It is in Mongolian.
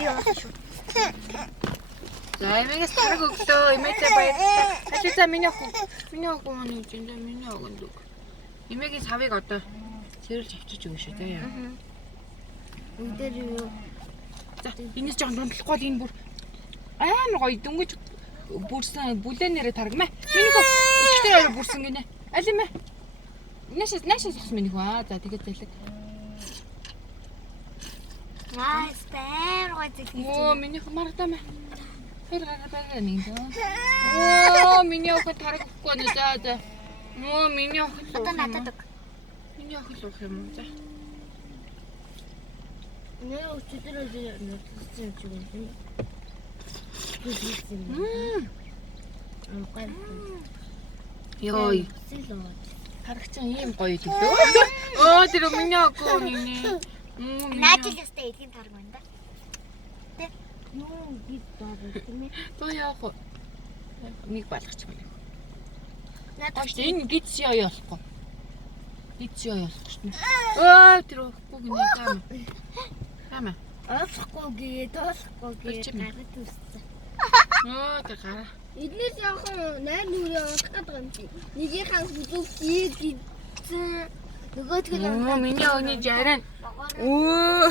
Би явуулсан шүү. За эмээс тараг өглөө эмээтэй баярлалаа. Хажуудаа миний охин маань үгүй дээ миний охин дүү. Эмээгийн савыг одоо сэрэлж авчиж өгнө шүү дээ. Өдөр юу? За энэс жоохон дундлахгүй л энэ бүр амар гоё дөнгөж бүрсэн бүлээнээрээ тарагмаа. Миний хөө өчтөр орой бүрсэн гинэ. Аль юм бэ? Наашаа сохс миний хөө. За тэгээд залэг. Nice bear what is it? Оо миний хөө маргадаа маа. Тэр гараа байгаа нэг дөө. Оо миний охин тарахгүй нэ за. Оо миний охин Одоо надад өг. миний охин л уух юм за. Нэ өчтөр өчтөр юм. Йой. Тарагчин ийм гоё төлөө. Оо тэр миний охин нэ. Наачилстай эдийн тараг байна да. Тэ юу бид даа тийм ээ. Тоо яах вэ? Нэг балгач байна. Надад Гоош энэ гидс яа болохгүй. Гидс яа болохгүй шүү дээ. Оо тэр уухгүй гинэ таам. Таам. олохгүй гээ гараад үссэн. Оо тэр гараа. Эднээс явах найр нүрээ олох гэдэг юм чи. Нэгийнхээ бүлүүг гидсэн нөгөөдгөө Оо миний өөний жаран. Оо